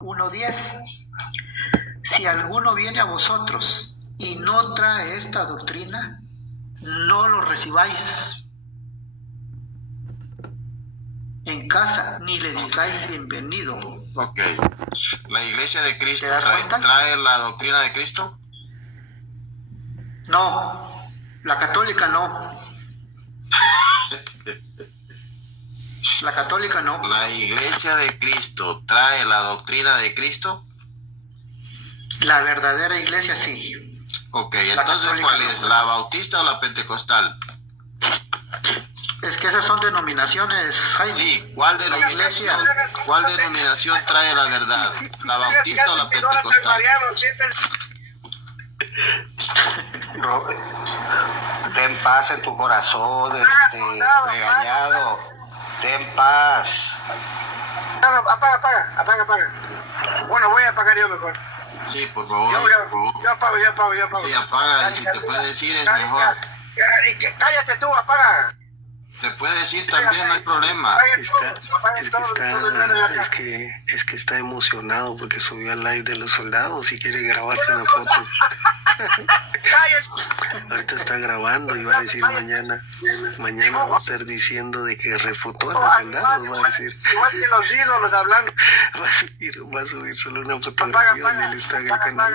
1:10. Si alguno viene a vosotros y no trae esta doctrina, no lo recibáis en casa, ni le digáis bienvenido. Ok. ¿La Iglesia de Cristo ¿Te das cuenta? trae la doctrina de Cristo? No, la católica no. La católica no. ¿La Iglesia de Cristo trae la doctrina de Cristo? La verdadera iglesia sí. Ok, entonces ¿cuál es? ¿La bautista o la pentecostal? Es que esas son denominaciones, Jaime. Sí, ¿cuál denominación trae la verdad? ¿La bautista o la pentecostal? Ten paz en tu corazón, regañado. Ten paz. Apaga. Bueno, voy a apagar yo mejor. Sí, por favor. Yo apago. Sí, apaga, y si te puede decir es mejor. Cállate tú, apaga. Te puede decir también, no hay problema. Es que está emocionado porque subió al live de los soldados y quiere grabarse una foto. Ahorita está grabando y va a decir mañana va a estar diciendo de que refutó a los soldados, va a decir. Igual que los ídolos hablando. Va a subir solo una fotografía donde él está en el canal.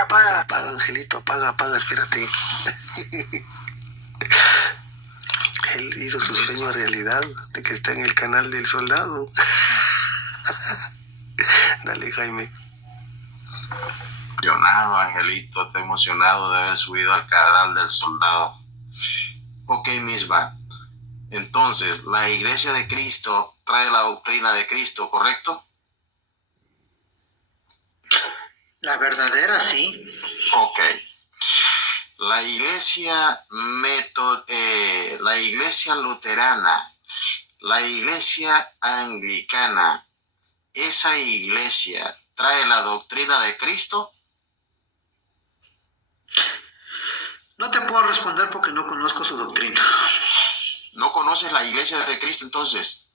Apaga, Angelito, apaga, espérate. Él hizo su sueño realidad de que está en el canal del soldado. Dale, Jaime. Emocionado, Angelito, está emocionado de haber subido al canal del soldado. Ok, Misba. Entonces, la Iglesia de Cristo trae la doctrina de Cristo, ¿correcto? La verdadera sí. Ok. La Iglesia la Iglesia luterana, la Iglesia anglicana, ¿esa iglesia trae la doctrina de Cristo? No te puedo responder porque no conozco su doctrina. ¿No conoces la Iglesia de Cristo entonces?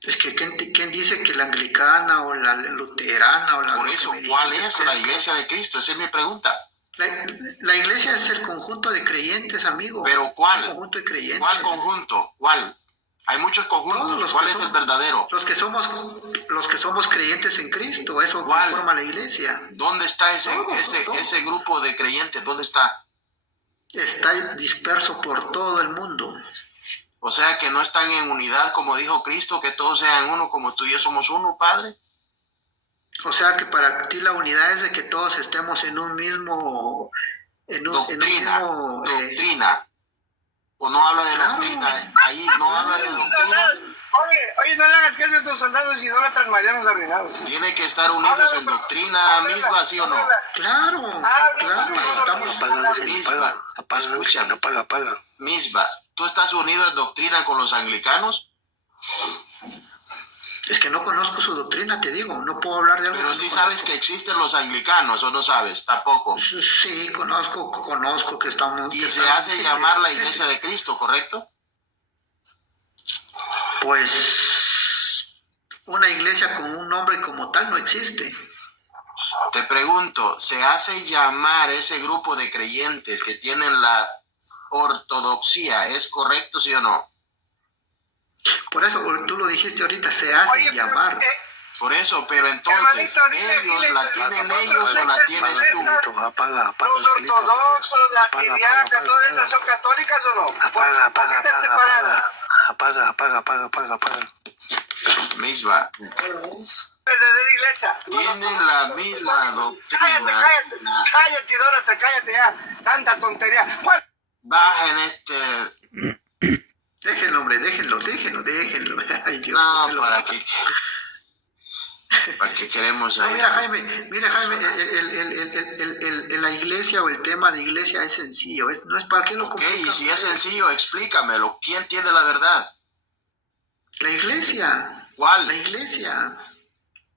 Es que ¿quién dice que la anglicana o la luterana o la... Por eso, ¿cuál es la Iglesia de Cristo? Esa es mi pregunta. La iglesia es el conjunto de creyentes, amigo. ¿Pero cuál? El conjunto de creyentes. ¿Cuál conjunto? ¿Cuál? Hay muchos conjuntos. ¿Cuál es el verdadero? Los que somos creyentes en Cristo, eso conforma la iglesia. ¿Dónde está ese grupo de creyentes? ¿Dónde está? Está disperso por todo el mundo. O sea que no están en unidad, como dijo Cristo, que todos sean uno, como tú y yo somos uno, Padre. O sea que para ti la unidad es de que todos estemos en un mismo... Doctrina. O no habla de doctrina. Ahí no habla de doctrina. Oye, no le hagas caso a tus soldados idólatras marianos arruinados. Tiene que estar unidos en doctrina misma, ¿sí o no? Claro. Escúchame. Apaga. Misba, ¿tú estás unido en doctrina con los anglicanos? Es que no conozco su doctrina, te digo, no puedo hablar de algo. Pero sí sabes que existen los anglicanos, ¿o no sabes? Tampoco. Sí, conozco que estamos... Y se hace llamar la Iglesia de Cristo, ¿correcto? Pues una iglesia con un nombre como tal no existe. Te pregunto, ¿se hace llamar ese grupo de creyentes que tienen la ortodoxia, es correcto, sí o no? Por eso tú lo dijiste ahorita, se hace llamar. Por eso, pero entonces, ¿ellos la tienen ellos o la tienes tú? Apaga. Los ortodoxos, la siriaca, todas esas son católicas o no. Apaga. Misma. Verdadera iglesia. Tienen la misma doctrina. Cállate, idólatra, cállate ya. Tanta tontería. Bajen Déjenlo, hombre, déjenlo. Ay, Dios, no, ¿para qué queremos ahí? Mira, Jaime, la iglesia o el tema de iglesia es sencillo. No es para qué lo complican. Ok, y si es sencillo, explícamelo. ¿Quién tiene la verdad? La iglesia. ¿Cuál? La iglesia.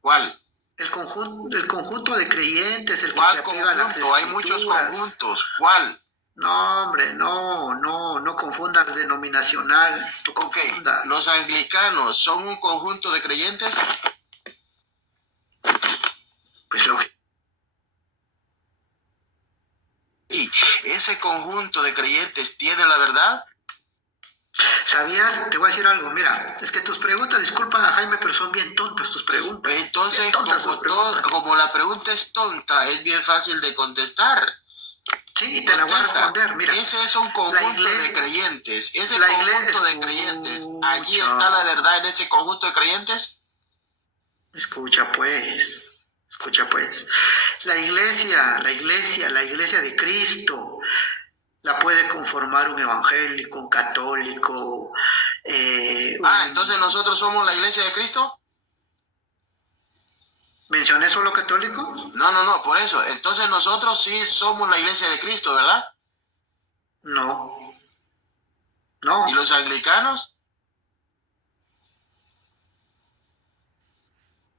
¿Cuál? El conjunto de creyentes. ¿Cuál conjunto? Hay muchos conjuntos. ¿Cuál? No, hombre, no confundas denominacional. Ok, ¿los anglicanos son un conjunto de creyentes? ese conjunto de creyentes tiene la verdad? ¿Sabías? Te voy a decir algo, mira, es que tus preguntas, disculpa a Jaime, pero son bien tontas tus preguntas. Entonces, Bien tontas tus preguntas. como la pregunta es tonta, es bien fácil de contestar. Sí, te la voy a responder, mira. Ese es un conjunto de creyentes. Ese conjunto de creyentes, ¿allí está la verdad en ese conjunto de creyentes? Escucha pues. La iglesia de Cristo la puede conformar un evangélico, un católico. Entonces nosotros somos la iglesia de Cristo. ¿Mencioné solo católicos? No, por eso. Entonces nosotros sí somos la iglesia de Cristo, ¿verdad? No. ¿Y los anglicanos?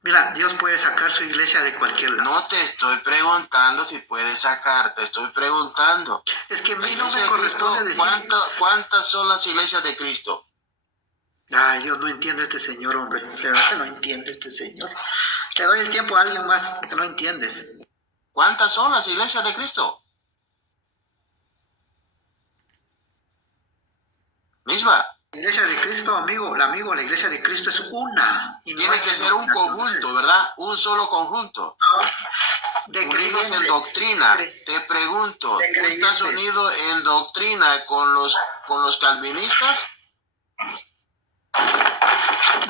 Mira, Dios puede sacar su iglesia de cualquier lado. No te estoy preguntando si puede sacar, te estoy preguntando. Es que a La mí no iglesia me de Cristo, corresponde decir... ¿cuántas son las iglesias de Cristo? Ay, Dios, no entiende este señor, hombre. De verdad que no entiende este señor. Te doy el tiempo a alguien más que no entiendes. ¿Cuántas son las iglesias de Cristo? Misma. La iglesia de Cristo, amigo, la iglesia de Cristo es una. Y Tiene que ser un conjunto, ¿verdad? Un solo conjunto. Unidos en doctrina. Te pregunto, ¿tú estás unido en doctrina con los calvinistas?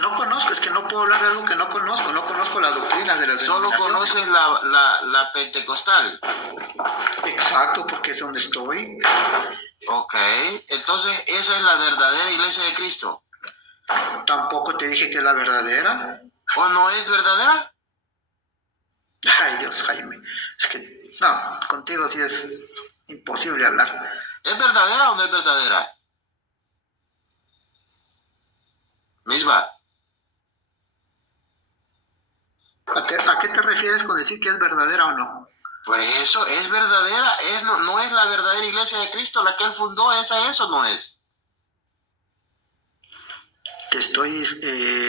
No conozco, es que no puedo hablar de algo que no conozco las doctrinas de las Solo denominaciones. conoces la pentecostal. Exacto, porque es donde estoy. Ok, entonces esa es la verdadera iglesia de Cristo. Tampoco te dije que es la verdadera. ¿O no es verdadera? Ay, Dios, Jaime. Es que, no, contigo sí es imposible hablar. ¿Es verdadera o no es verdadera? Misma. ¿A qué te refieres con decir que es verdadera o no? Por eso es verdadera, no es la verdadera iglesia de Cristo la que él fundó, eso no es. Te estoy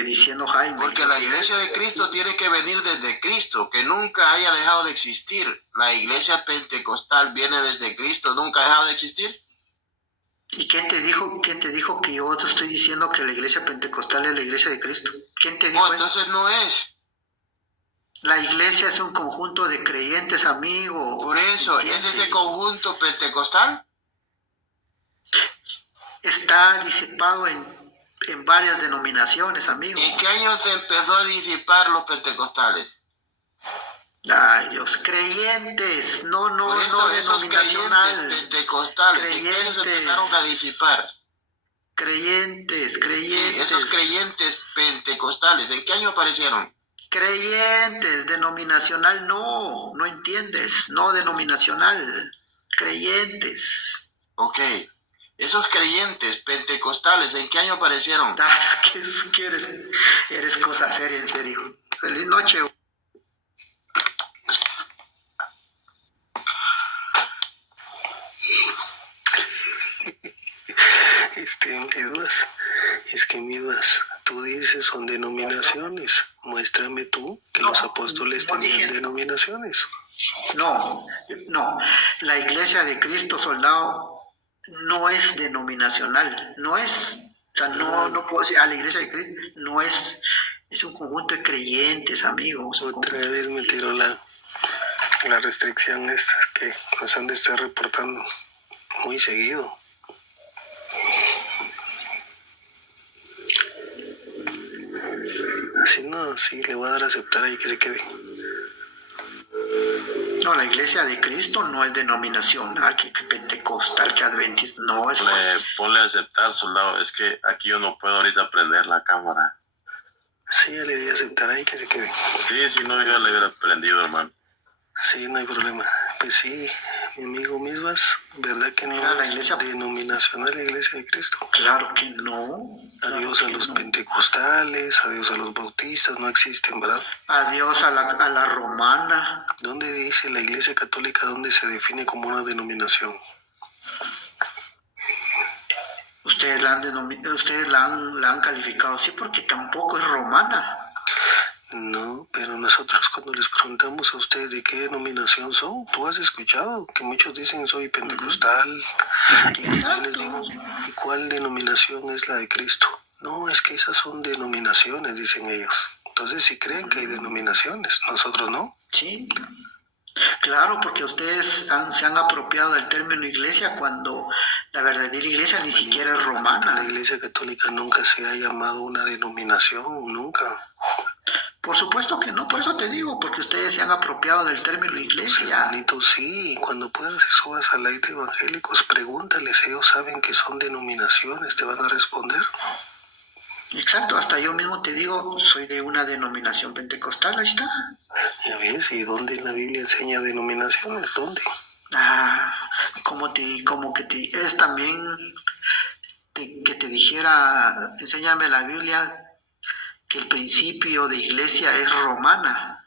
diciendo, Jaime. Porque la iglesia de Cristo tiene que venir desde Cristo, que nunca haya dejado de existir. La iglesia pentecostal viene desde Cristo, nunca ha dejado de existir. ¿Y quién te dijo que yo te estoy diciendo que la iglesia pentecostal es la iglesia de Cristo? ¿Quién te dijo eso? Entonces no es. La iglesia es un conjunto de creyentes, amigo. Por eso, ¿es ese conjunto pentecostal? Está disipado en varias denominaciones, amigo. ¿En qué año se empezó a disipar los pentecostales? Ay, Dios, creyentes, no Por eso, esos denominacional. creyentes pentecostales, ¿en qué año se empezaron a disipar? Creyentes. Sí, esos creyentes pentecostales, ¿en qué año aparecieron? Creyentes, denominacional no entiendes, no denominacional, creyentes. Ok, esos creyentes pentecostales, ¿en qué año aparecieron? Es que eres cosa seria, en serio. Feliz noche. Mismas, tú dices son denominaciones. Muéstrame tú que los apóstoles tenían denominaciones. No, la iglesia de Cristo, soldado, no es denominacional, no es, o sea, no puedo decir a la iglesia de Cristo, no es un conjunto de creyentes, amigos. Otra vez me tiró la restricción esta que nos han de estar reportando muy seguido. Si no, sí, le voy a dar a aceptar ahí que se quede. No, la iglesia de Cristo no es denominacional, que pentecostal, que adventista, no es... Ponle a aceptar, soldado, es que aquí yo no puedo ahorita prender la cámara. Sí, ya le di a aceptar ahí que se quede. Sí, si no, yo ya le hubiera prendido, hermano. Sí, no hay problema. Pues sí, mi amigo Misbas, ¿verdad que no la es iglesia denominacional la iglesia de Cristo? Claro que no. Adiós a los pentecostales, adiós a los bautistas, no existen, ¿verdad? Adiós a la romana. ¿Dónde dice la iglesia católica, dónde se define como una denominación? Ustedes la han calificado así porque tampoco es romana. No, pero nosotros cuando les preguntamos preguntamos a ustedes de qué denominación son. Tú has escuchado que muchos dicen soy pentecostal. Y yo les digo, ¿y cuál denominación es la de Cristo? No, es que esas son denominaciones, dicen ellos. Entonces sí creen que hay denominaciones, nosotros no. Sí, claro, porque ustedes se han apropiado del término iglesia cuando la verdadera iglesia ni siquiera es La romana. Iglesia Católica nunca se ha llamado una denominación, nunca. Por supuesto que no, por eso te digo, porque ustedes se han apropiado del término Pues, iglesia. hermanito, sí, cuando puedas y subas a la de evangélicos, pregúntales, ellos saben que son denominaciones, te van a responder. Exacto, hasta yo mismo te digo, soy de una denominación pentecostal, ahí está. Ya ves, ¿y dónde en la Biblia enseña denominaciones? ¿Dónde? Es también que te dijera, enséñame la Biblia, que el principio de iglesia es romana.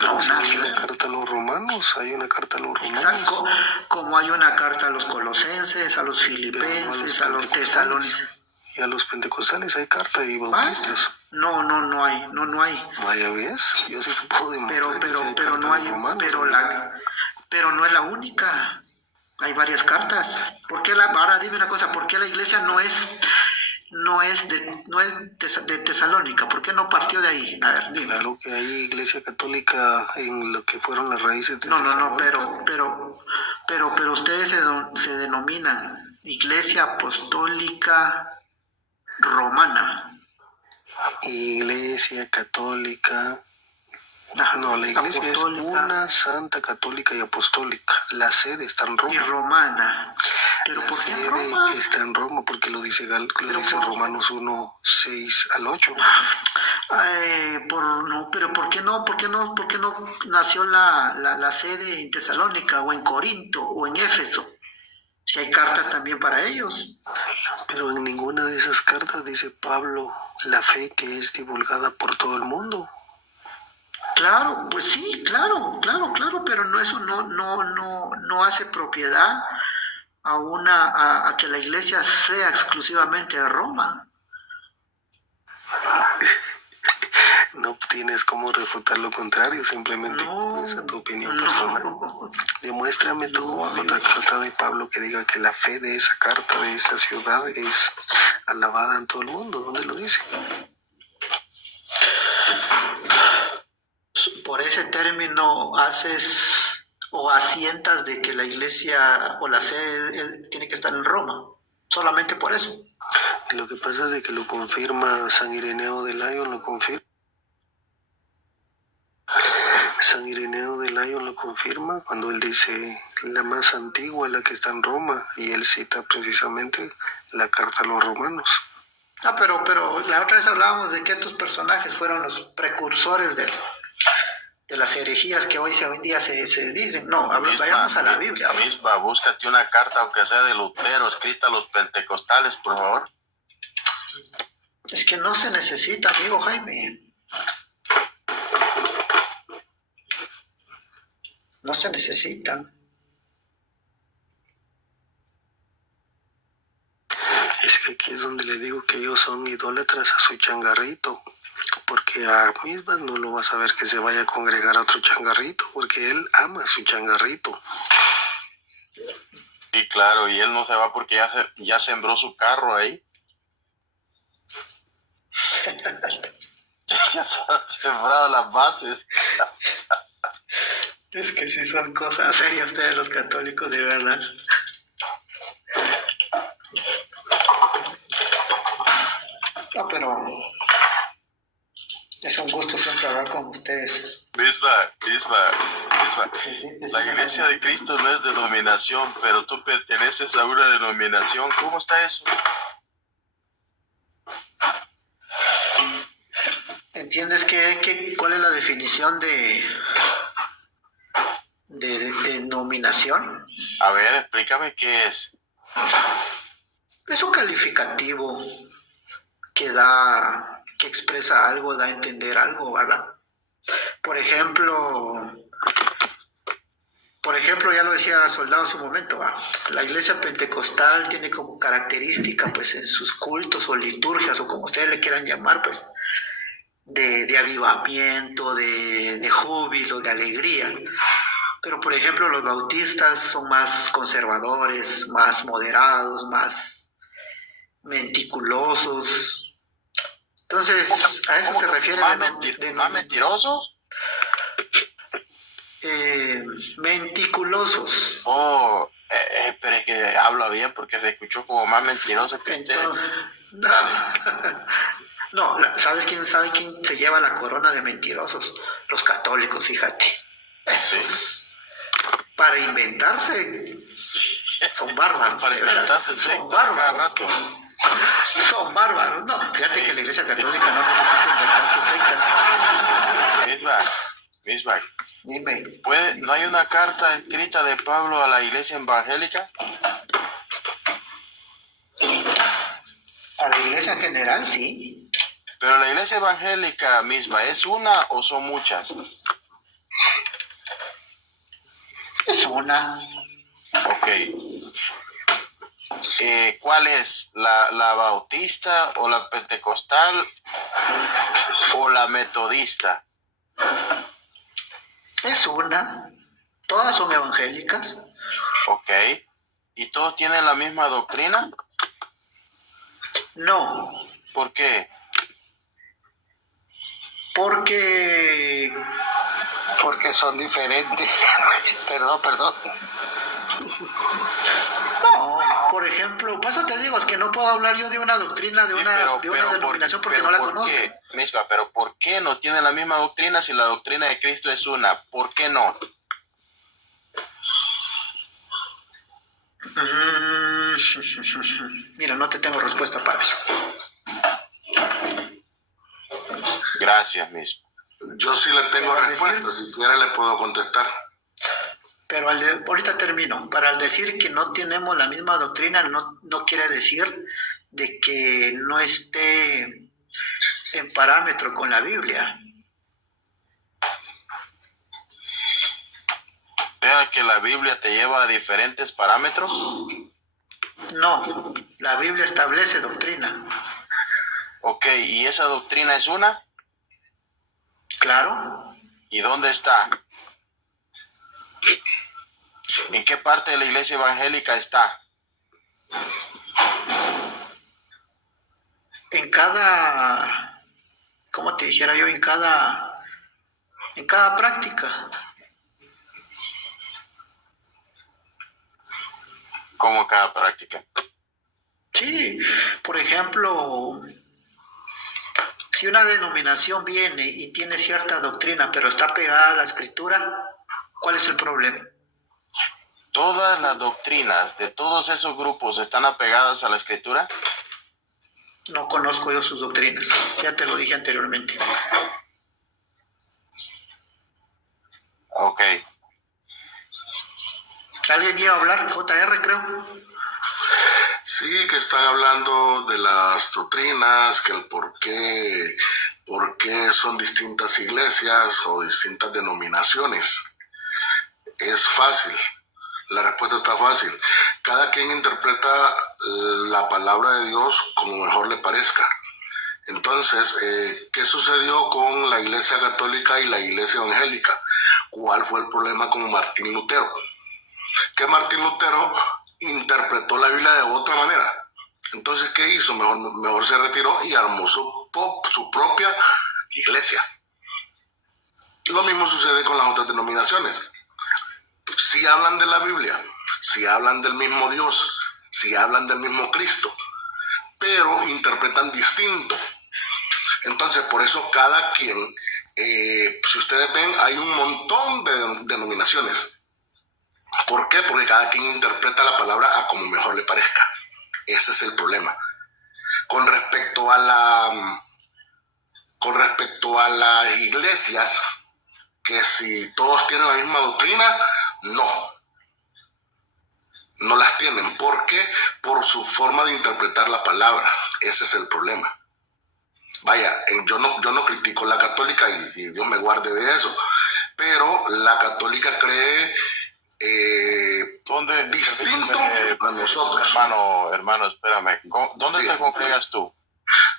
Pero si nada hay que una ver. carta a los romanos, hay una carta a los romanos. Exacto, como hay una carta a los colosenses, a los filipenses, a los tesalonicenses. Y a los pentecostales hay carta y bautistas. No hay. Vaya, ¿ves? Yo sí te puedo demostrar que sí hay Pero carta no a los hay, romanos. pero no es la única. Hay varias cartas. Ahora dime una cosa, ¿por qué la iglesia no es de Tesalónica? ¿Por qué no partió de ahí? A ver, dime. Claro que hay iglesia católica en lo que fueron las raíces de No, Tesalónica. pero ustedes se denominan Iglesia Apostólica Romana. Iglesia católica. Ajá, No, la iglesia apostólica es una santa católica y apostólica. La sede está en y Roma. romana. ¿Pero La por qué sede Roma? está en Roma porque lo dice, Romanos 1, 6 al 8. Pero ¿por qué no nació la sede en Tesalónica o en Corinto o en Éfeso? Si hay cartas también para ellos. Pero en ninguna de esas cartas dice Pablo la fe que es divulgada por todo el mundo. Claro, pues sí, claro, pero eso no hace propiedad a que la iglesia sea exclusivamente de Roma. No tienes cómo refutar lo contrario, simplemente esa es tu opinión personal. Demuéstrame tú otra carta de Pablo que diga que la fe de esa carta, de esa ciudad, es alabada en todo el mundo. ¿Dónde lo dice? Por ese término haces o asientas de que la iglesia o la sede tiene que estar en Roma, solamente por eso. Y lo que pasa es de que lo confirma San Ireneo de Lyon, San Ireneo de Lyon lo confirma cuando él dice la más antigua, la que está en Roma, y él cita precisamente la carta a los romanos. Pero la otra vez hablábamos de que estos personajes fueron los precursores de las herejías que hoy en día se dicen. No, vayamos a la Biblia. Misma, búscate una carta, aunque sea de Lutero, escrita a los pentecostales, por favor. Es que no se necesita, amigo Jaime. No se necesitan. Es que aquí es donde le digo que ellos son idólatras a su changarrito, porque a mismas no lo vas a ver que se vaya a congregar a otro changarrito, porque él ama su changarrito. Sí, claro, y él no se va porque ya sembró su carro ahí. Ya están sembradas las bases. Es que sí son cosas serias ustedes los católicos, de verdad. No, pero es un gusto siempre hablar con ustedes. Misma. La iglesia de Cristo no es denominación, pero tú perteneces a una denominación. ¿Cómo está eso? ¿Entiendes cuál es la definición de denominación? A ver, explícame qué es. Es un calificativo que expresa algo, da a entender algo, ¿verdad? Por ejemplo, ya lo decía Soldado hace un momento, la iglesia pentecostal tiene como característica, pues, en sus cultos o liturgias, o como ustedes le quieran llamar, pues, de avivamiento, de júbilo, de alegría. Pero, por ejemplo, los bautistas son más conservadores, más moderados, más meticulosos. Entonces, a eso ¿Cómo se que refiere más mentirosos? meticulosos. Oh, pero es que habla bien porque se escuchó como más mentiroso que usted. Entonces, no, Dale. no, sabe quién se lleva la corona de mentirosos? Los católicos, fíjate. Esos, para inventarse, son bárbaros. Para de veras. inventarse Son sectas cada bárbaros. rato. Son bárbaros. No, fíjate Sí. que la Iglesia Católica no necesita inventarse sectas. Misbach, Dime, ¿no hay una carta escrita de Pablo a la iglesia evangélica? a la Iglesia en general, sí. Pero la iglesia evangélica misma, ¿es una o son muchas? Es una. Ok. ¿Cuál es? ¿La bautista o la pentecostal o la metodista? Es una. Todas son evangélicas. Ok. ¿Y todos tienen la misma doctrina? No, ¿Por qué? porque Son diferentes. Perdón. no, por ejemplo, por eso te digo, es que no puedo hablar yo de una doctrina, de una denominación porque no la conozco. ¿Qué? Misma, pero ¿por qué no tienen la misma doctrina si la doctrina de Cristo es una? ¿Por qué no? Mira, no te tengo respuesta para eso. Gracias, mismo. Yo sí le tengo respuesta, si quiere le puedo contestar. Pero ahorita termino. Para decir que no tenemos la misma doctrina, no quiere decir de que no esté en parámetro con la Biblia. ¿Vea que la Biblia te lleva a diferentes parámetros? No, la Biblia establece doctrina. Ok, ¿y esa doctrina es una? Claro, ¿Y dónde está? ¿En qué parte de la iglesia evangélica está? en cada, ¿cómo te dijera yo? En cada práctica. Como cada práctica. Sí, por ejemplo, si una denominación viene y tiene cierta doctrina, pero está pegada a la escritura, ¿cuál es el problema? ¿Todas las doctrinas de todos esos grupos están apegadas a la escritura? No conozco yo sus doctrinas, ya te lo dije anteriormente. Ok. ¿Alguien iba a hablar? JR, creo. Sí, que están hablando de las doctrinas, que el por qué son distintas iglesias o distintas denominaciones. Es fácil, la respuesta está fácil. Cada quien interpreta la palabra de Dios como mejor le parezca. Entonces, ¿qué sucedió con la iglesia católica y la iglesia evangélica? ¿Cuál fue el problema con Martín Lutero? Que Martín Lutero interpretó la Biblia de otra manera. Entonces, ¿qué hizo? Mejor se retiró y armó su propia iglesia. Lo mismo sucede con las otras denominaciones. Si hablan de la Biblia, si hablan del mismo Dios, si hablan del mismo Cristo, pero interpretan distinto. Entonces, por eso cada quien, si ustedes ven, hay un montón de denominaciones. ¿Por qué? Porque cada quien interpreta la palabra a como mejor le parezca. Ese es el problema. Con respecto a las iglesias, que si todos tienen la misma doctrina, no las tienen. ¿Por qué? Por su forma de interpretar la palabra. Ese es el problema. Vaya, yo no critico la católica y Dios me guarde de eso, pero la católica cree distinto a nosotros. Hermano, espérame. ¿Dónde te congregas tú?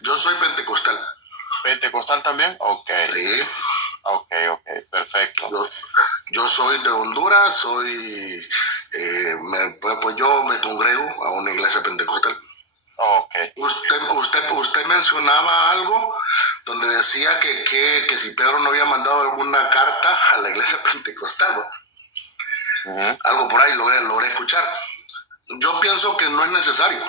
Yo soy pentecostal. ¿Pentecostal también? Ok, Sí. ok, perfecto. Yo soy de Honduras, pues yo me congrego a una iglesia pentecostal. Ok. Usted mencionaba algo donde decía que si Pedro no había mandado alguna carta a la iglesia pentecostal, ¿no? Algo por ahí logré escuchar. Yo pienso que no es necesario.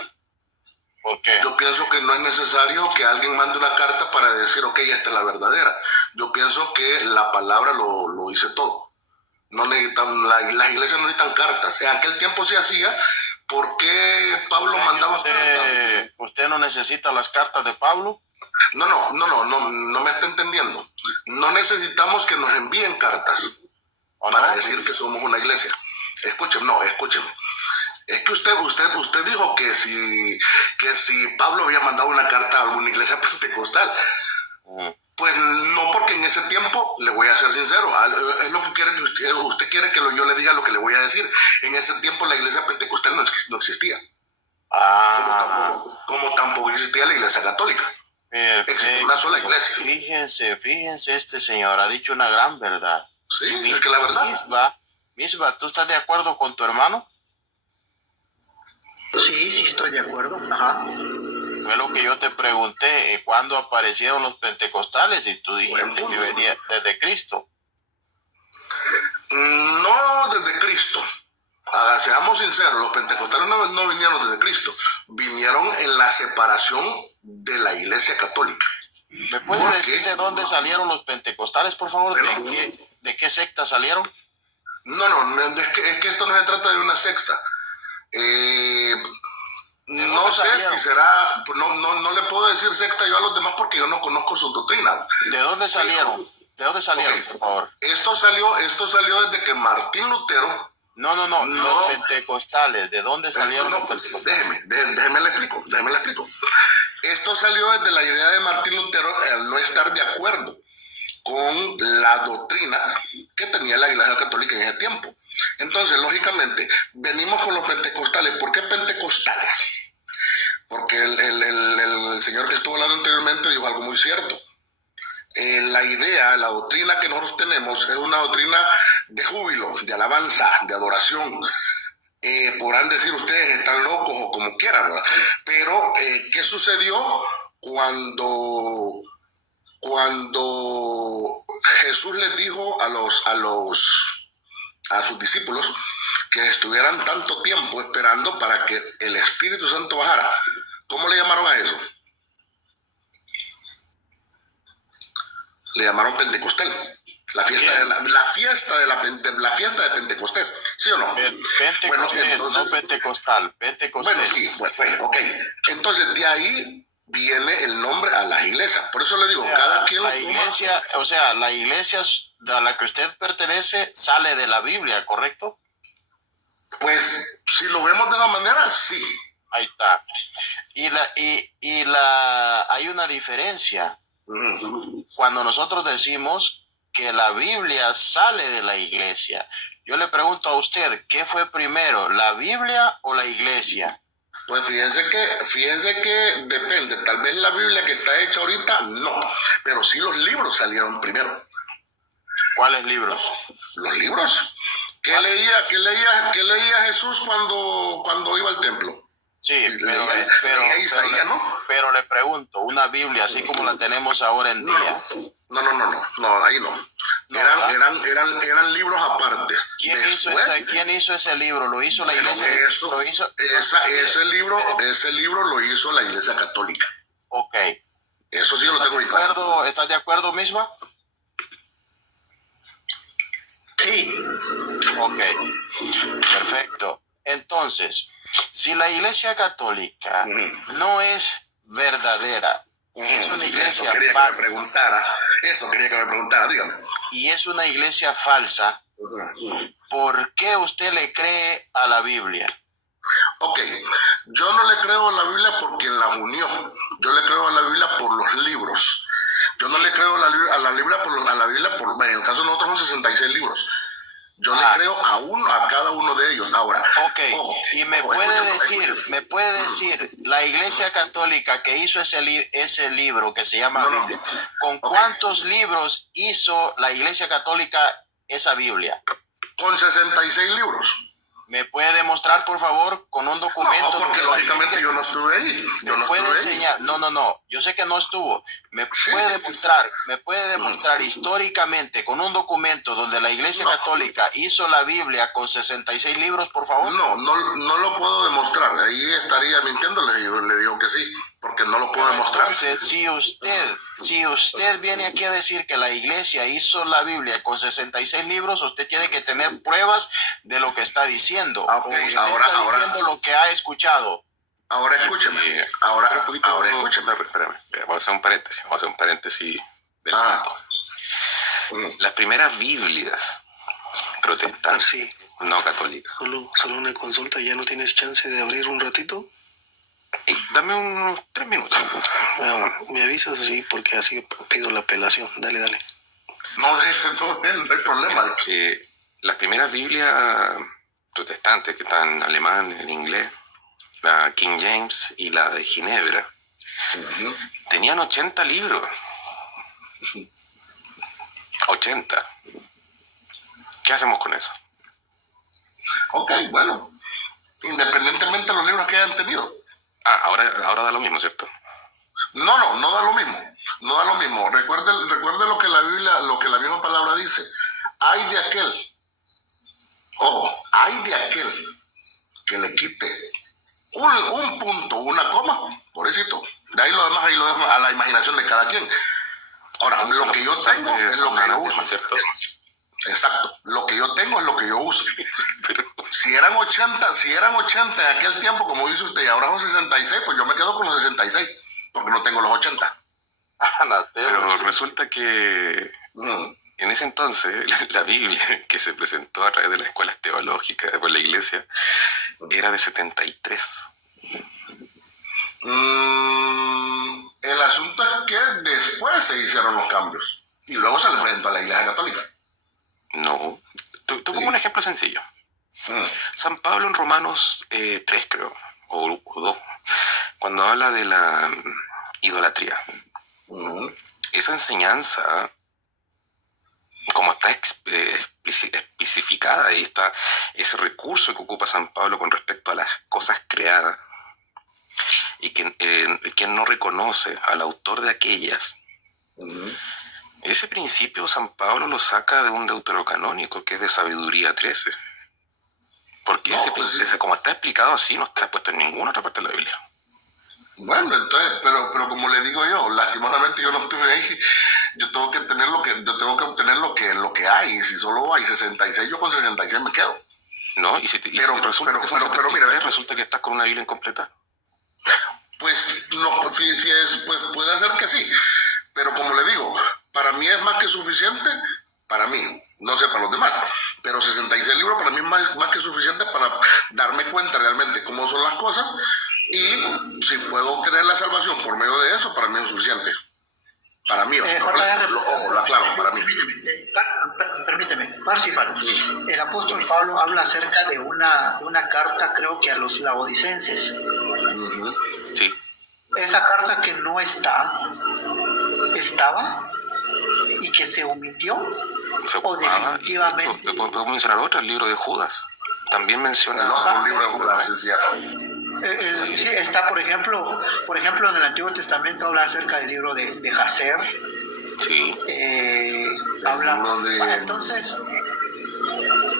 ¿Por qué? Yo pienso que no es necesario que alguien mande una carta para decir, ok, esta es la verdadera. Yo pienso que la palabra lo dice todo. No necesitan, las iglesias no necesitan cartas. En aquel tiempo se hacía. ¿Por qué Pablo mandaba cartas? ¿Usted no necesita las cartas de Pablo? No me está entendiendo. No necesitamos que nos envíen cartas para decir que somos una iglesia. Escúcheme. Es que usted dijo que si Pablo había mandado una carta a alguna iglesia pentecostal. Pues no, porque en ese tiempo, le voy a ser sincero, es lo que quiere que usted quiere que yo le diga lo que le voy a decir. En ese tiempo la iglesia pentecostal no existía. Como tampoco existía la iglesia católica. Perfecto. Existía una sola iglesia. Fíjense, este señor ha dicho una gran verdad. Sí, es que la verdad. Misba, ¿tú estás de acuerdo con tu hermano? Sí, estoy de acuerdo. Ajá. Fue lo que yo te pregunté, ¿cuándo aparecieron los pentecostales? Y tú dijiste que venía desde Cristo. No desde Cristo. Seamos sinceros, los pentecostales no vinieron desde Cristo. Vinieron en la separación de la iglesia católica. ¿Me puedes decir de dónde salieron los pentecostales, por favor? ¿De qué secta salieron? No, es que esto no se trata de una secta. No sé si será, no le puedo decir secta yo a los demás porque yo no conozco su doctrina. ¿De dónde salieron? ¿De dónde salieron, por favor? Esto salió desde que Martín Lutero. No. Los pentecostales, ¿de dónde salieron los pentecostales? Déjeme le explico. Esto salió desde la idea de Martín Lutero al no estar de acuerdo con la doctrina que tenía la Iglesia Católica en ese tiempo. Entonces, lógicamente, venimos con los pentecostales. ¿Por qué pentecostales? Porque el señor que estuvo hablando anteriormente dijo algo muy cierto. La doctrina que nosotros tenemos es una doctrina de júbilo, de alabanza, de adoración. Podrán decir ustedes están locos o como quieran, ¿verdad? Pero, ¿qué sucedió cuando Jesús les dijo a sus discípulos que estuvieran tanto tiempo esperando para que el Espíritu Santo bajara? ¿Cómo le llamaron a eso? Le llamaron Pentecostal. La fiesta de Pentecostés, ¿sí o no? Pentecostés, no Pentecostal, Pentecostés. Bueno, sí, bueno, ok. Entonces, de ahí viene el nombre a las iglesias. Por eso le digo, cada quien... La iglesia a la que usted pertenece sale de la Biblia, ¿correcto? Pues, si lo vemos de esa manera, sí. Ahí está. Hay una diferencia. Cuando nosotros decimos que la Biblia sale de la iglesia, yo le pregunto a usted, ¿qué fue primero, la Biblia o la iglesia? Pues fíjense que depende. Tal vez la Biblia que está hecha ahorita, no. Pero sí los libros salieron primero. ¿Cuáles libros? Los libros. ¿Qué leía Jesús cuando iba al templo? Sí, pero le pregunto, una Biblia así como la tenemos ahora en día. No, ahí no. Eran libros aparte. ¿Quién hizo ese libro? ¿Lo hizo la iglesia? Ese libro lo hizo la iglesia católica. Ok. Eso sí yo lo tengo muy claro. ¿Estás de acuerdo, Misma? Sí. Ok, perfecto. Entonces, si la iglesia católica no es verdadera, es una iglesia Eso quería que me preguntara, dígame. Y es una iglesia falsa, ¿por qué usted le cree a la Biblia? Ok, yo no le creo a la Biblia por quien la unió. Yo le creo a la Biblia por los libros. Yo no le creo a la Biblia en el caso de nosotros son 66 libros. Yo le creo a cada uno de ellos. Ahora, Ok, ojo, y me ojo, puede escúchame. decir, la Iglesia Católica que hizo ese libro que se llama No, no. Biblia, ¿con Ok. cuántos libros hizo la Iglesia Católica esa Biblia? Con 66 libros. ¿Me puede demostrar, por favor, con un documento? No, porque donde la lógicamente Iglesia- yo no estuve ahí. Yo no puede estuve ahí. enseñar, no, yo sé que no estuvo. Me Sí. puede demostrar históricamente con un documento donde la Iglesia No. Católica hizo la Biblia con 66 libros, por favor. No lo puedo demostrar. Ahí estaría mintiéndole. Yo le digo que sí, porque no lo puedo demostrar. Entonces, si usted viene aquí a decir que la Iglesia hizo la Biblia con 66 libros, usted tiene que tener pruebas de lo que está diciendo. Ok, Usted ahora- está diciendo lo que ha escuchado. Ahora escúcheme. Ahora escúcheme. Espérame, vamos a hacer un paréntesis del Ah. punto. Las primeras Biblias protestantes, Sí, no católicas. solo una consulta. ¿Ya no tienes chance de abrir un ratito? Dame unos 3 minutos. Me avisas así porque así pido la apelación. Dale. No hay problema. Las primeras Biblias protestantes, que están en alemán, en inglés, la King James y la de Ginebra, tenían 80 libros. 80. ¿Qué hacemos con eso? Ok, bueno. Independientemente de los libros que hayan tenido. Ahora da lo mismo, ¿cierto? No da lo mismo. No da lo mismo. Recuerde lo que la Biblia, lo que la misma palabra dice. Hay de aquel. Ojo, hay de aquel que le quite un punto, una coma, pobrecito. De ahí lo demás a la imaginación de cada quien. Ahora, Entonces, lo que yo tengo es lo que yo uso. ¿Cierto? Exacto. Lo que yo tengo es lo que yo uso. Pero, Si eran 80 en aquel tiempo, como dice usted, y ahora son 66, pues yo me quedo con los 66, porque no tengo los 80. pero resulta que Mm. en ese entonces la Biblia que se presentó a través de las escuelas teológicas por la iglesia era de 73. El asunto es que después se hicieron los cambios y luego se le presentó a la Iglesia Católica. No. Te pongo un ejemplo sencillo. Mm. San Pablo en Romanos 3, creo, o 2, cuando habla de la idolatría. Mm. Esa enseñanza, como está especificada, ahí está ese recurso que ocupa San Pablo con respecto a las cosas creadas, y quien no reconoce al autor de aquellas, ese principio San Pablo lo saca de un deuterocanónico que es de Sabiduría 13. Porque No, ese, como está explicado así, no está puesto en ninguna otra parte de la Biblia. Bueno, entonces, pero como le digo yo, lastimosamente yo no estuve ahí. Yo tengo que obtener lo que hay. Y si solo hay 66, yo con 66 me quedo. ¿No? Y si resulta que son 73, mira, resulta que estás con una Biblia incompleta. Pues no, pues puede ser que sí. Pero como le digo, para mí es más que suficiente, para mí, no sé para los demás, pero 66 libros para mí es más que suficiente para darme cuenta realmente cómo son las cosas, y si puedo obtener la salvación por medio de eso, para mí es suficiente. Para mí, lo aclaro, para mí. Permíteme, Parsifal. El apóstol Pablo habla acerca de una carta, creo que a los laodicenses. Sí. Esa carta que no estaba y que se omitió, Se o ocupaba, definitivamente. te puedo mencionar otro, el libro de Judas. También menciona. El otro libro de Judas, sí, cierto. Sí, está, por ejemplo, en el Antiguo Testamento habla acerca del libro de Jacer. Sí. Habla. libro de- Bueno, entonces,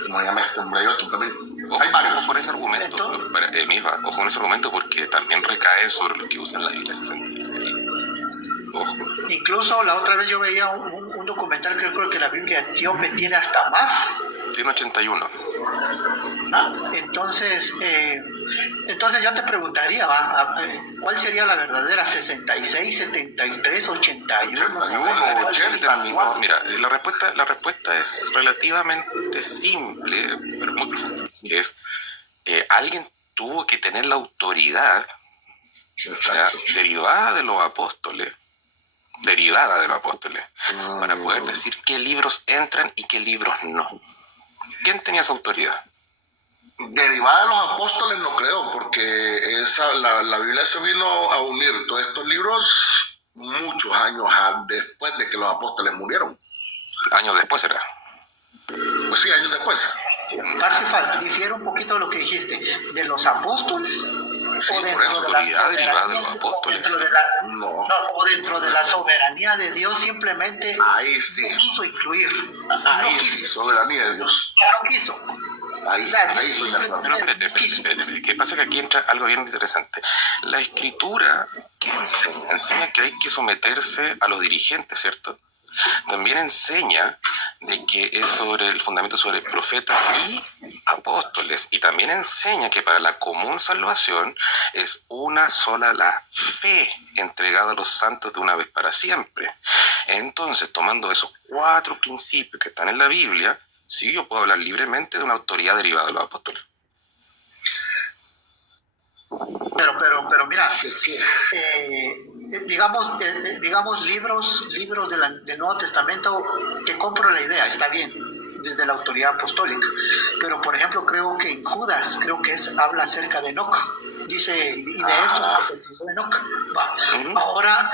No, ya me acostumbré yo, tú también. Ojo, Hay varios. ojo por ese argumento, ojo con ese argumento, porque también recae sobre los que usan la Biblia 66. Ojo. incluso la otra vez yo veía un documental, creo que la Biblia etíope tiene hasta más. Tiene 81. Entonces yo te preguntaría, ¿cuál sería la verdadera? ¿66, 73, 81? 81, 80, No, mira, la respuesta es relativamente simple, pero muy profunda. Que es, alguien tuvo que tener la autoridad, o sea, derivada de los apóstoles, para poder decir qué libros entran y qué libros no. ¿Quién tenía esa autoridad? Derivada de los apóstoles no creo, porque la Biblia se vino a unir todos estos libros muchos años después de que los apóstoles murieron. Años después era. Pues sí, años después. Parsifal, difiere un poquito de lo que dijiste, de los apóstoles Sí, o por dentro eso. de la Autoridad derivada de los soberanía, apóstoles. No, o dentro de la soberanía de Dios simplemente ahí sí. no quiso incluir, Ahí no sí, quiso, soberanía de Dios. no quiso. Ahí estoy de acuerdo. Pero espérate. ¿Qué pasa? Que aquí entra algo bien interesante. La escritura que enseña que hay que someterse a los dirigentes, ¿cierto? También enseña de que es sobre el fundamento sobre profetas y apóstoles, y también enseña que para la común salvación es una sola la fe entregada a los santos de una vez para siempre. Entonces, tomando esos 4 principios que están en la Biblia, sí, yo puedo hablar libremente de una autoridad derivada de los apóstoles. Pero mira, Es que digamos libros del Nuevo Testamento, te compro la idea, está bien, desde la autoridad apostólica, pero por ejemplo creo que en Judas, habla acerca de Enoc, dice, y de estos profetizó Enoc. Ahora,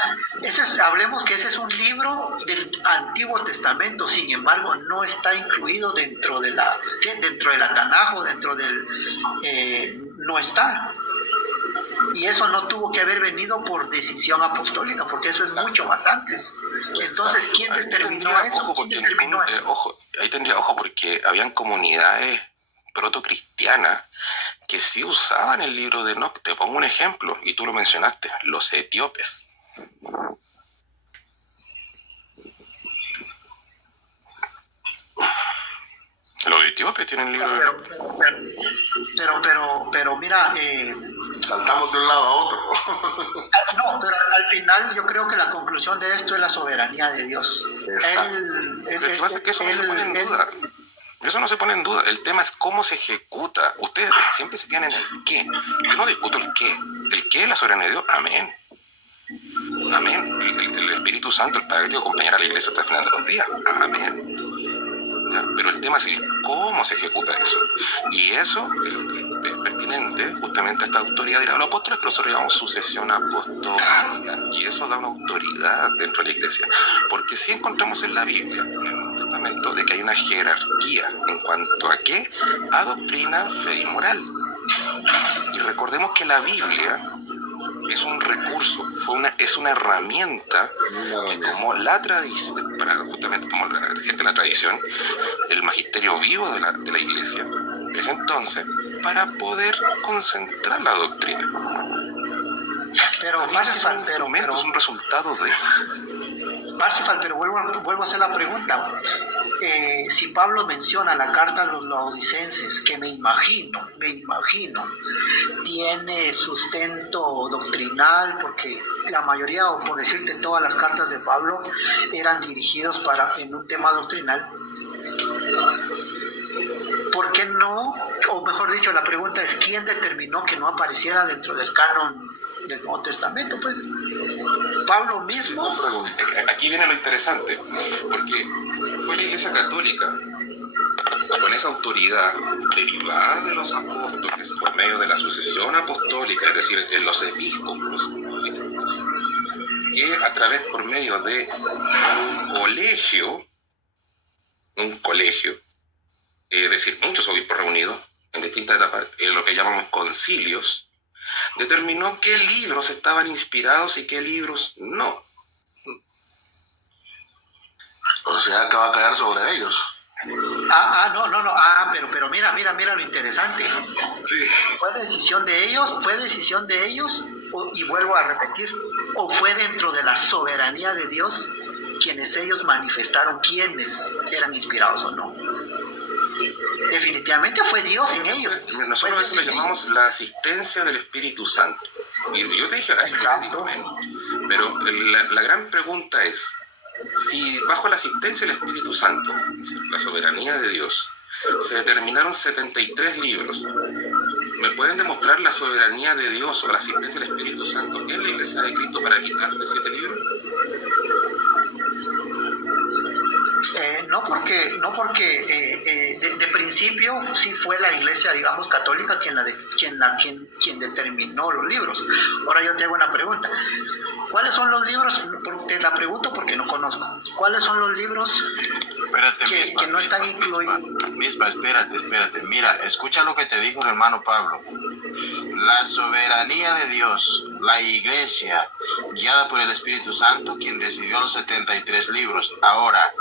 hablemos que ese es un libro del Antiguo Testamento, sin embargo no está incluido dentro de la Tanaj, o dentro del, no está. Y eso no tuvo que haber venido por decisión apostólica, porque eso es mucho más antes. Entonces, ¿quién determinó eso? Ahí tendría ojo, porque habían comunidades protocristianas que sí usaban el libro de Enoc. Te pongo un ejemplo, y tú lo mencionaste, los etíopes. Los etíopes tienen el libro de Enoc. Pero mira, saltamos de un lado a otro. no, pero al final yo creo que la conclusión de esto es la soberanía de Dios. Exacto. Lo que pasa es que eso no se pone en duda. Eso no se pone en duda. El tema es cómo se ejecuta. Ustedes siempre se tienen el qué. Yo no discuto el qué. El qué es la soberanía de Dios. Amén. Amén. El Espíritu Santo, el Padre, acompañará a la iglesia hasta el final de los días. Amén. ¿Ya? Pero el tema es el cómo se ejecuta eso. Y eso es pertinente justamente a esta autoridad de los apóstoles, que nosotros llamamos sucesión apostólica. Y eso da una autoridad dentro de la iglesia. Porque si encontramos en la Biblia, en el Nuevo Testamento, de que hay una jerarquía en cuanto a qué, a doctrina, fe y moral. Y recordemos que la Biblia es un recurso, es una herramienta que tomó la tradición, para justamente tomó la gente la tradición, el magisterio vivo de la iglesia, desde entonces, para poder concentrar la doctrina. Pero La Biblia es un instrumento, es un resultado de... Parsifal, pero vuelvo a hacer la pregunta. Si Pablo menciona la carta a los laodicenses, que me imagino, tiene sustento doctrinal, porque la mayoría, o por decirte todas las cartas de Pablo, eran dirigidos en un tema doctrinal. ¿Por qué no? O mejor dicho, la pregunta es, ¿quién determinó que no apareciera dentro del canon del Nuevo Testamento? Pues Pablo mismo. Aquí viene lo interesante, porque fue la Iglesia Católica, con esa autoridad derivada de los apóstoles, por medio de la sucesión apostólica, es decir, en los episcopos, que a través, por medio de un colegio, es decir, muchos obispos reunidos en distintas etapas, en lo que llamamos concilios, determinó qué libros estaban inspirados y qué libros no. O sea, que va a caer sobre ellos. No. Pero mira lo interesante. Sí. ¿Fue decisión de ellos? Y vuelvo a repetir, ¿o fue dentro de la soberanía de Dios quienes ellos manifestaron quiénes eran inspirados o no? Definitivamente fue Dios en ellos. Nosotros eso lo llamamos la asistencia del Espíritu Santo. Y yo te dije, eso yo te digo, pero la gran pregunta es, si bajo la asistencia del Espíritu Santo, la soberanía de Dios, se determinaron 73 libros, ¿me pueden demostrar la soberanía de Dios o la asistencia del Espíritu Santo en la Iglesia de Cristo para quitarle 7 libros? No porque de principio sí fue la Iglesia, digamos, católica quien determinó los libros. Ahora yo te hago una pregunta. ¿Cuáles son los libros? Te la pregunto porque no conozco. ¿Cuáles son los libros Espérate, que no están incluidos? Misma, espérate. Mira, escucha lo que te dijo el hermano Pablo. La soberanía de Dios, la iglesia, guiada por el Espíritu Santo, quien decidió los 73 libros. Ahora,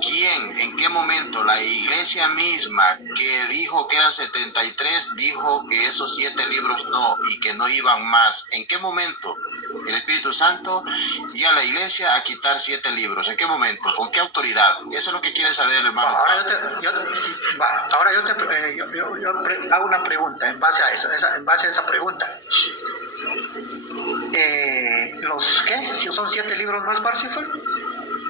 ¿quién, en qué momento la iglesia misma que dijo que eran 73, dijo que esos 7 libros no y que no iban más? ¿En qué momento el Espíritu Santo guía a la iglesia a quitar 7 libros? ¿En qué momento? ¿Con qué autoridad? Eso es lo que quiere saber el hermano. Ahora yo hago una pregunta en base a eso, en base a esa pregunta. ¿Los qué? Si son 7 libros más, Parsifal,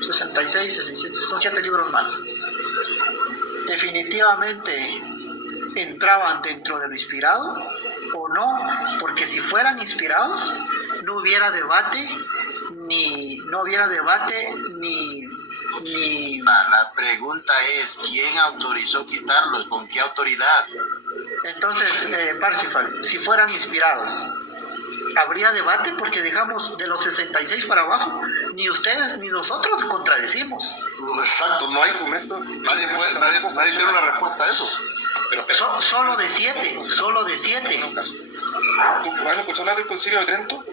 66, 67, son 7 libros más. Definitivamente entraban dentro de lo inspirado o no, porque si fueran inspirados no hubiera debate ni La pregunta es, ¿quién autorizó quitarlos? ¿Con qué autoridad? Entonces, Parsifal, si fueran inspirados, ¿habría debate? Porque digamos, de los 66 para abajo, ni ustedes ni nosotros contradecimos. Exacto, no hay argumento. Nadie tiene una respuesta a eso. Pero Solo de 7. ¿tú has escuchado hablar del Concilio de Trento?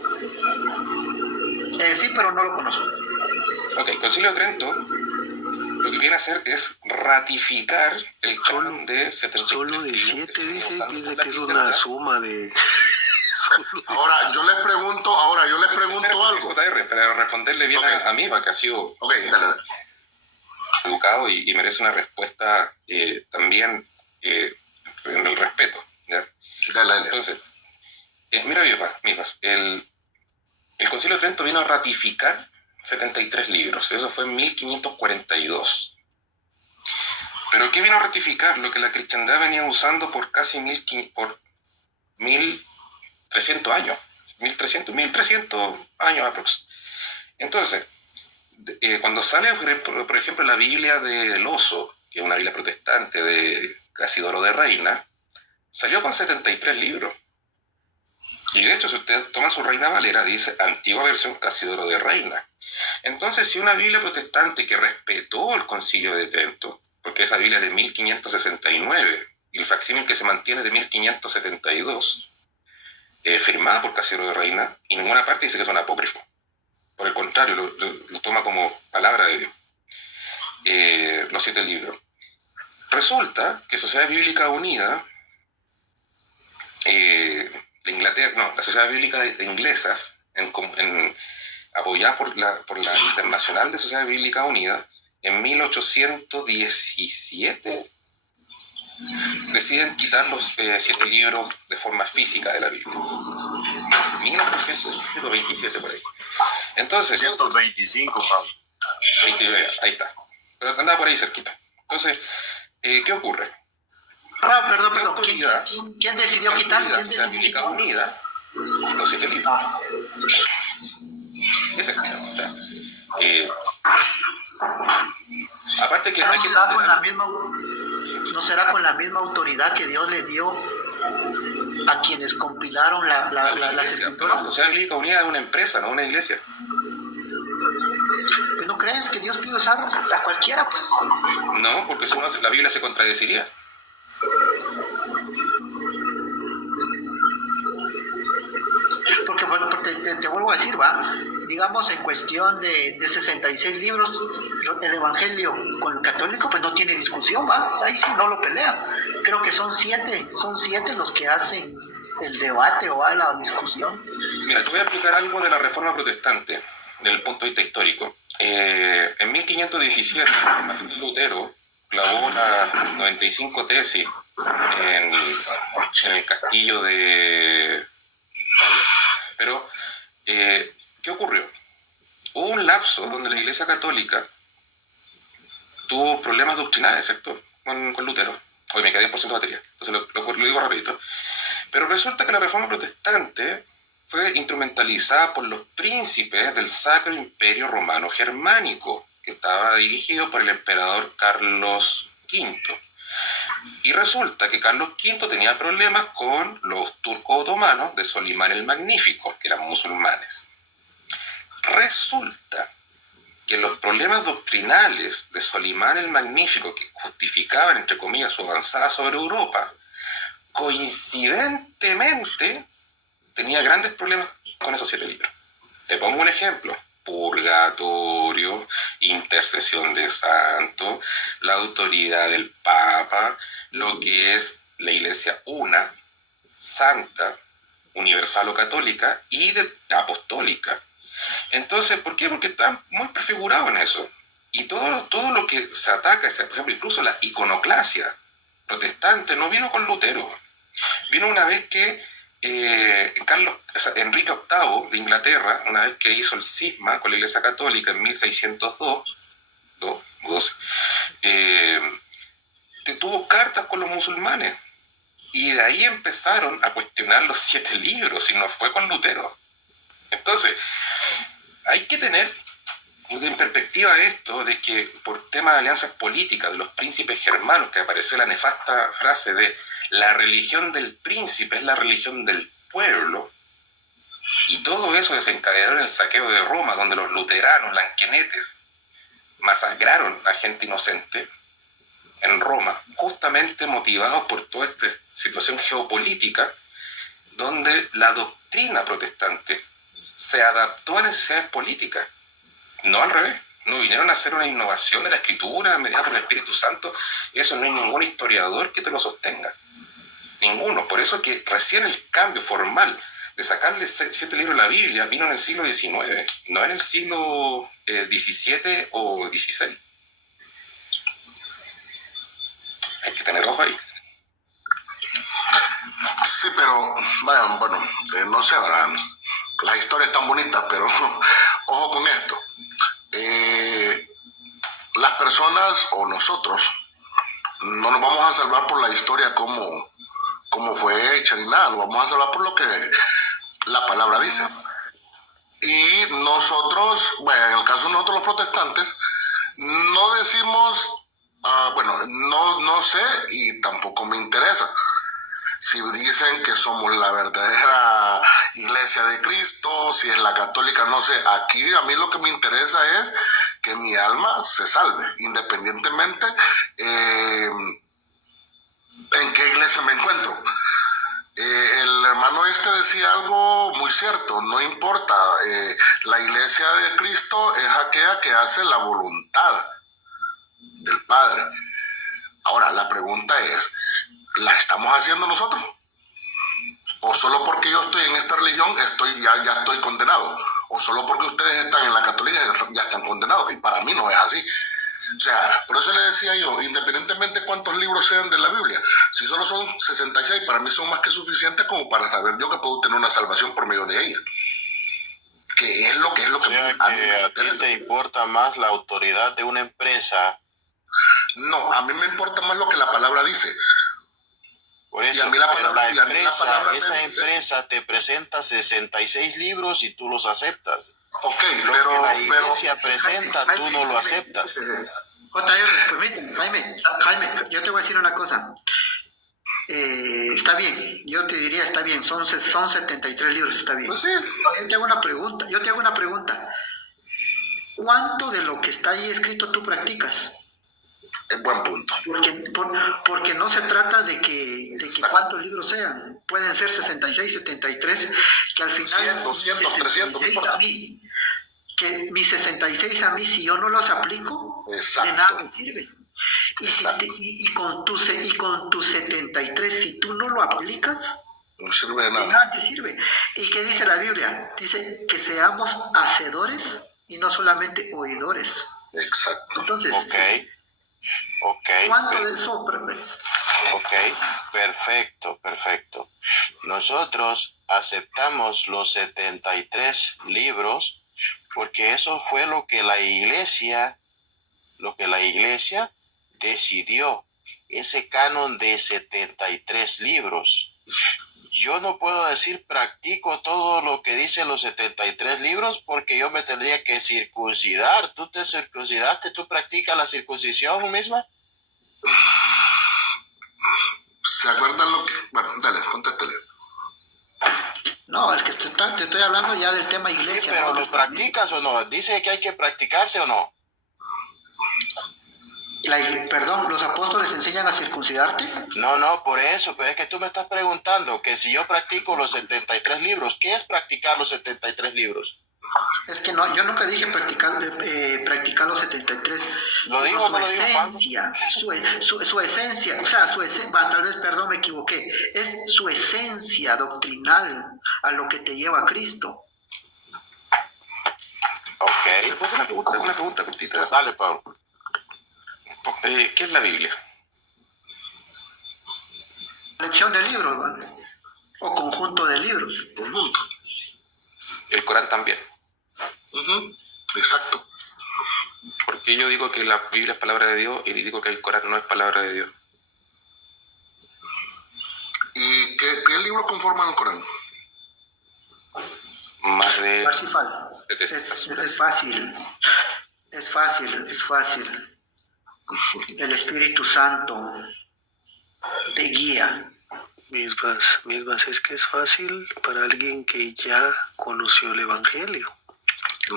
Sí, pero no lo conozco. Ok, el Concilio de Trento lo que viene a hacer es ratificar el canon de 73. Solo de 7 dice que es una cristiandad. suma de... Ahora, yo les pregunto algo. JR, para responderle bien Ok. a mí, que ha sido Ok, dale. educado y merece una respuesta también en el respeto, ¿ya? Dale. Entonces, mira, Misbas, el Concilio de Trento vino a ratificar 73 libros, eso fue en 1542. ¿Pero qué vino a ratificar? Lo que la cristiandad venía usando por casi 1300 años, 1300 años aprox. Entonces, cuando sale, por ejemplo, la Biblia del Oso, que es una Biblia protestante de Casidoro de Reina, salió con 73 libros. Y de hecho, si ustedes toman su Reina Valera, dice antigua versión Casidoro de Reina. Entonces, si una Biblia protestante que respetó el Concilio de Trento, porque esa Biblia es de 1569, y el facsímil que se mantiene es de 1572, firmada por Casidoro de Reina, y en ninguna parte dice que son apócrifos. Por el contrario, lo toma como palabra de Dios. Los 7 libros. Resulta que Sociedad Bíblica Unida de Inglaterra, no, la Sociedad Bíblica de Inglesas, apoyada por la Internacional de Sociedad Bíblica Unida, en 1817 deciden quitar los 7 libros de forma física de la Biblia. 1827 por ahí. Entonces, 125, Pablo. 29, ahí está. Pero andaba por ahí cerquita. Entonces, ¿qué ocurre? Perdón. ¿Quién decidió quitar? La Sociedad Bíblica Unida, los 7 libros. Ese es, o sea, aparte que hay que ¿No será con la misma autoridad que Dios le dio a quienes compilaron las la escrituras? Sociedad Bíblica Unida es una empresa, no una iglesia. ¿No crees que Dios puede usar a cualquiera? Pues? No, porque si no la Biblia se contradeciría. Porque te vuelvo a decir, digamos, en cuestión de 66 libros, el Evangelio con el católico pues no tiene discusión, ahí sí no lo pelea. Creo que son 7 los que hacen el debate o la discusión. Mira, te voy a explicar algo de la Reforma Protestante, desde el punto de vista histórico. En 1517, Martín Lutero clavó las 95 tesis en el castillo de... Pero, ¿qué ocurrió? Hubo un lapso donde la Iglesia Católica tuvo problemas doctrinales, ¿cierto? Con Lutero. Hoy me quedé en % de batería, entonces lo digo rapidito. Pero resulta que la Reforma Protestante fue instrumentalizada por los príncipes del Sacro Imperio Romano Germánico, que estaba dirigido por el emperador Carlos V. Y resulta que Carlos V tenía problemas con los turcos otomanos de Solimán el Magnífico, que eran musulmanes. Resulta que los problemas doctrinales de Solimán el Magnífico, que justificaban, entre comillas, su avanzada sobre Europa, coincidentemente tenía grandes problemas con esos 7 libros. Te pongo un ejemplo: purgatorio, intercesión de santos, la autoridad del Papa, lo que es la Iglesia una, santa, universal o católica, y apostólica. Entonces, ¿por qué? Porque está muy prefigurado en eso. Y todo lo que se ataca, por ejemplo, incluso la iconoclasia protestante, no vino con Lutero. Vino una vez que Enrique VIII de Inglaterra, una vez que hizo el cisma con la Iglesia Católica en 1612, tuvo cartas con los musulmanes. Y de ahí empezaron a cuestionar los 7 libros, y no fue con Lutero. Entonces, hay que tener en perspectiva esto de que por tema de alianzas políticas de los príncipes germanos, que apareció la nefasta frase de la religión del príncipe es la religión del pueblo, y todo eso desencadenó en el saqueo de Roma, donde los luteranos, lanquenetes, masacraron a gente inocente en Roma, justamente motivados por toda esta situación geopolítica, donde la doctrina protestante se adaptó a necesidades políticas, no al revés. No vinieron a hacer una innovación de la escritura mediante el Espíritu Santo. Eso no hay ningún historiador que te lo sostenga. Ninguno. Por eso que recién el cambio formal de sacarle 7 libros a la Biblia vino en el siglo XIX, no en el siglo XVII o XVI. Hay que tener ojo ahí. Sí, pero, bueno, no sé, ¿verdad? Las historias están bonitas, pero ojo con esto. Las personas o nosotros no nos vamos a salvar por la historia como fue hecha ni nada, nos vamos a salvar por lo que la palabra dice. Y nosotros, bueno, en el caso de nosotros los protestantes, no decimos, no sé y tampoco me interesa. Si dicen que somos la verdadera iglesia de Cristo, si es la católica, no sé. Aquí a mí lo que me interesa es que mi alma se salve, independientemente en qué iglesia me encuentro. El hermano decía algo muy cierto, no importa, la iglesia de Cristo es aquella que hace la voluntad del Padre. Ahora, la pregunta es, ¿la estamos haciendo nosotros? ¿O solo porque yo estoy en esta religión ya estoy condenado? ¿O solo porque ustedes están en la católica ya están condenados? Y para mí no es así. O sea, por eso le decía yo, independientemente de cuántos libros sean de la Biblia, si solo son 66, para mí son más que suficientes como para saber yo que puedo tener una salvación por medio de ella. Que es lo que O sea, a ti te importa más la autoridad de una empresa. No, a mí me importa más lo que la palabra dice. Por eso, esa empresa te presenta 66 libros y tú los aceptas. Ok, Lo que la iglesia presenta, tú no lo aceptas. JR, permíteme, Jaime, yo te voy a decir una cosa. Está bien, yo te diría está bien, son 73 libros, está bien. Pues sí. Yo te hago una pregunta. ¿Cuánto de lo que está ahí escrito tú practicas? Es buen punto. Porque no se trata de que cuántos libros sean, pueden ser 66, 73, que al final 100, 200, 300, no importa. Que mis 66 a mí, si yo no los aplico, Exacto. de nada me sirve. Y con tus 73, si tú no lo aplicas, no sirve de nada. nada te sirve. ¿Y qué dice la Biblia? Dice que seamos hacedores y no solamente oidores. Exacto. Entonces, ¿cuánto de eso? Ok, perfecto. Nosotros aceptamos los 73 libros porque eso fue lo que la iglesia decidió, ese canon de 73 libros. yo no puedo decir practico todo lo que dicen los 73 libros porque yo me tendría que circuncidar. ¿Tú te circuncidaste? ¿Tú practicas la circuncisión misma? ¿Se acuerdan lo que...? Bueno, dale, contéstale. No, es que te estoy hablando ya del tema Sí, iglesia. pero ¿no? ¿lo practicas o no? ¿Dice que hay que practicarse o no? Perdón, ¿los apóstoles enseñan a circuncidarte? No, por eso, pero es que tú me estás preguntando que si yo practico los 73 libros, ¿qué es practicar los 73 libros? Es que no, yo nunca dije practicar los 73. ¿Lo digo o no lo digo, Pablo? Su esencia, o sea, tal vez, perdón, me equivoqué, es su esencia doctrinal a lo que te lleva a Cristo. Ok. ¿Te puedo hacer una pregunta cortita? Dale, Pablo. ¿Qué es la Biblia? Colección de libros, ¿no? O conjunto de libros. Conjunto. El Corán también. Exacto. Porque yo digo que la Biblia es palabra de Dios y digo que el Corán no es palabra de Dios. ¿Y qué libros conforman el Corán? Más de Parsifal. 700. Es fácil. Es fácil. El Espíritu Santo te guía. Misbas, es que es fácil para alguien que ya conoció el Evangelio.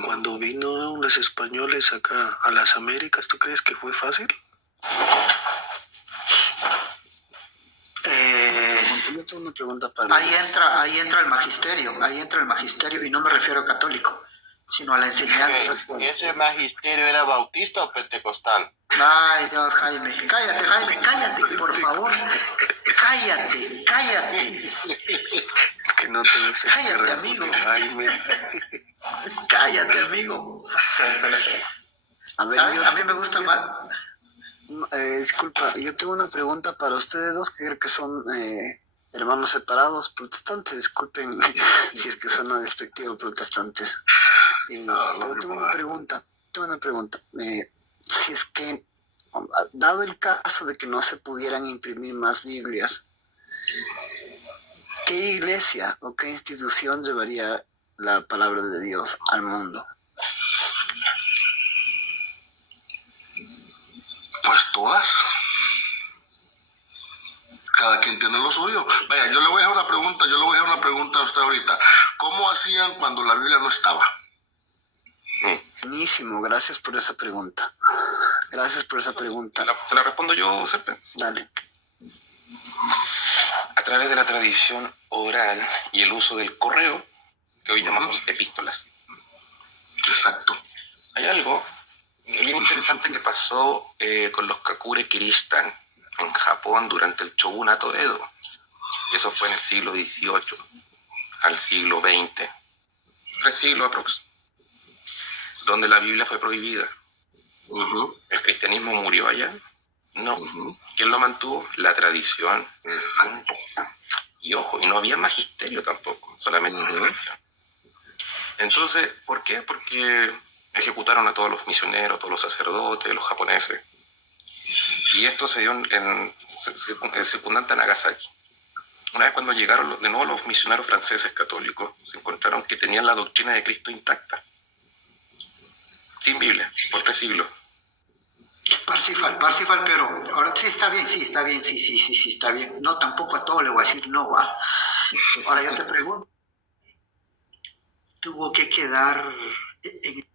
Cuando vino los españoles acá a las Américas, ¿tú crees que fue fácil? Yo tengo una pregunta para Ahí entra el magisterio, y no me refiero a católico, sino a la enseñanza. ¿Ese magisterio era bautista o pentecostal? Ay, Dios, Jaime, cállate, por favor. Cállate. Que no te gusta Cállate, que amigo. rebute, Jaime. Cállate, amigo. A ver, A mí me gusta más. disculpa, yo tengo una pregunta para ustedes dos que creo que son hermanos separados, protestantes, disculpen si es que suena despectivo protestantes. Pero tengo una pregunta. Si es que, dado el caso de que no se pudieran imprimir más Biblias, ¿qué iglesia o qué institución llevaría la palabra de Dios al mundo? Pues todas. Cada quien tiene lo suyo. Vaya, yo le voy a dejar una pregunta a usted ahorita. ¿Cómo hacían cuando la Biblia no estaba? Buenísimo, gracias por esa pregunta. Se la respondo yo, Serpe. Dale. A través de la tradición oral y el uso del correo, que hoy llamamos epístolas. Exacto. Hay algo bien interesante que pasó con los Kakure Kiristan en Japón durante el shogunato Edo. Eso fue en el siglo XVIII al siglo XX, 3 siglos aprox, donde la Biblia fue prohibida. ¿El cristianismo murió allá? No. ¿Quién lo mantuvo? La tradición. Exacto. Y ojo, y no había magisterio tampoco, solamente tradición. Entonces, ¿por qué? Porque ejecutaron a todos los misioneros, todos los sacerdotes, los japoneses. Y esto se dio en circundante a Nagasaki. Una vez cuando llegaron de nuevo los misioneros franceses católicos, se encontraron que tenían la doctrina de Cristo intacta. Sin Biblia, por 3 siglos. Parsifal, pero ahora sí está bien, está bien. No, tampoco a todo le voy a decir no, va. Ahora yo te pregunto, tuvo que quedar en